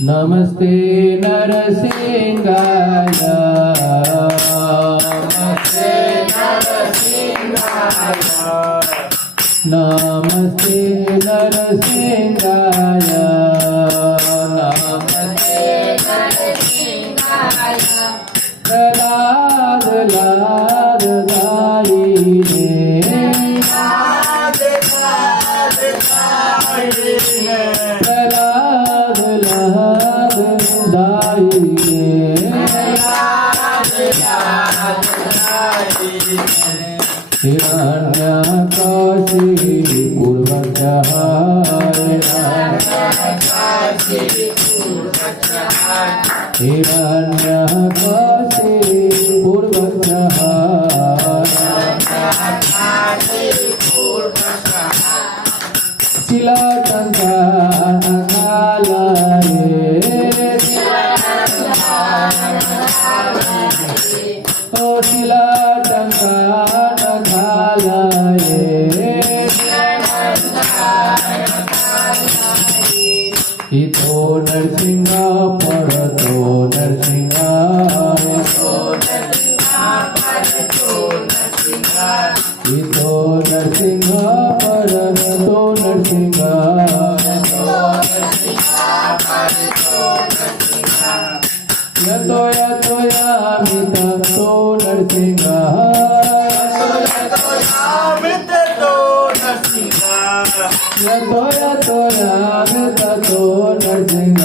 नमस्ते नरसिंहाय नमस्ते नरसिंहाय प्रल्हाद लाद दाई रे प्रल्हाद लाद दाई हिरण्यकाशी पूर्वजः हिरण्यकाशी पूर्वजः इतो नरसिंह परतो नरसिंह इतो नरसिंह परतो नरसिंह यतो यतो यामितो नरसिंह यतो यतो यामितो नरसिंह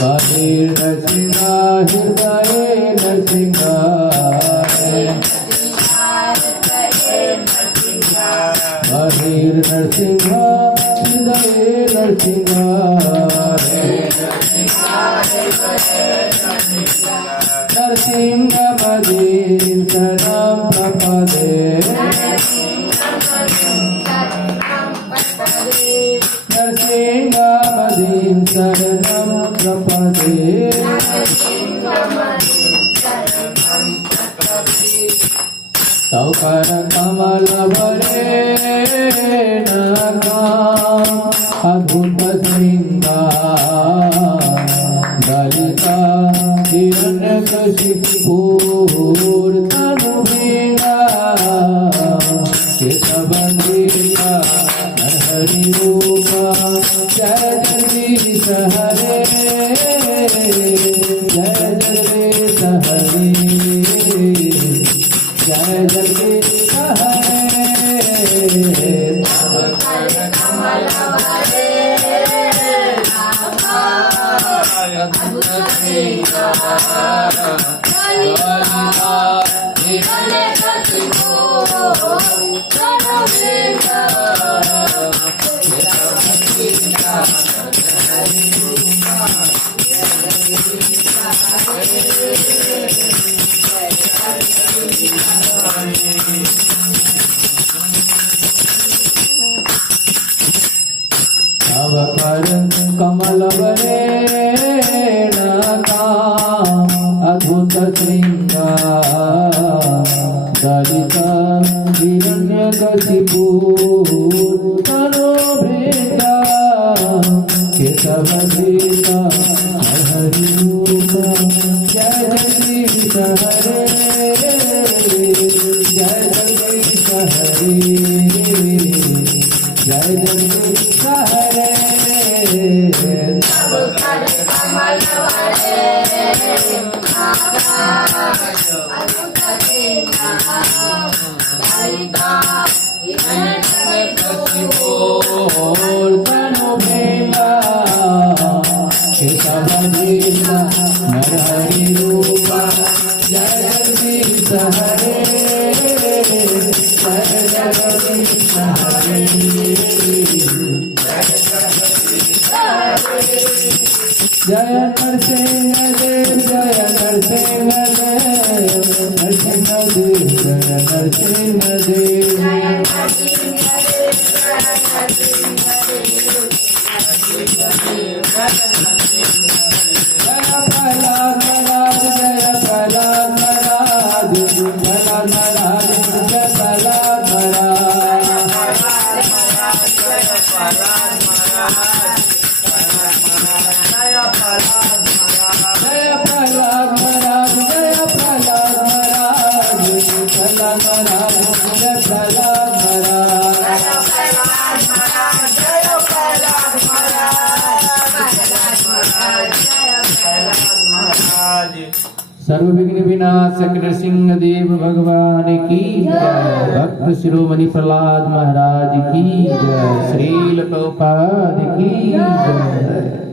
कबीर नरसिंह हृदय नरसिंह कबीर नरसिंह हृदय नरसिंह नरसिंह मदीन शरणं प्रपदे नरसिंह मदीन शरणं प्रपदे तव कर कमल भरे नाम अद्भुत श्रृंगार दलिता हिरण्यकशिपूर तनु भृंगा केशवंदिता हरि रूपा जय जगदीश हरे जय जगदीश हरे जय जगदीश हरे तव कर कमल बरे अद्भुत श्रृंगार दलिता हिरण्यकशिपूर तनु भृंगा केशवंदिता हरि रूपा जय जगदीश हरे जय जगदीश हरे जय जगदीश हरे तनु भृंगा केशवंदिता हरि रूपा जय जगदीश हरे जय जगदीश हरे जय नरसिंह देव जय नरसिंह देव नरसिंह देव जय नरसिंह देव जय प्रहलाद महाराज, जय प्रहलाद महाराज, प्रहलाद महाराज, जय प्रहलाद महाराज। सर्व विघ्न विनाशक नृसिंह देव भगवान की जय। भक्त शिरोमणि प्रहलाद महाराज की जय। श्रील प्रभुपाद की जय।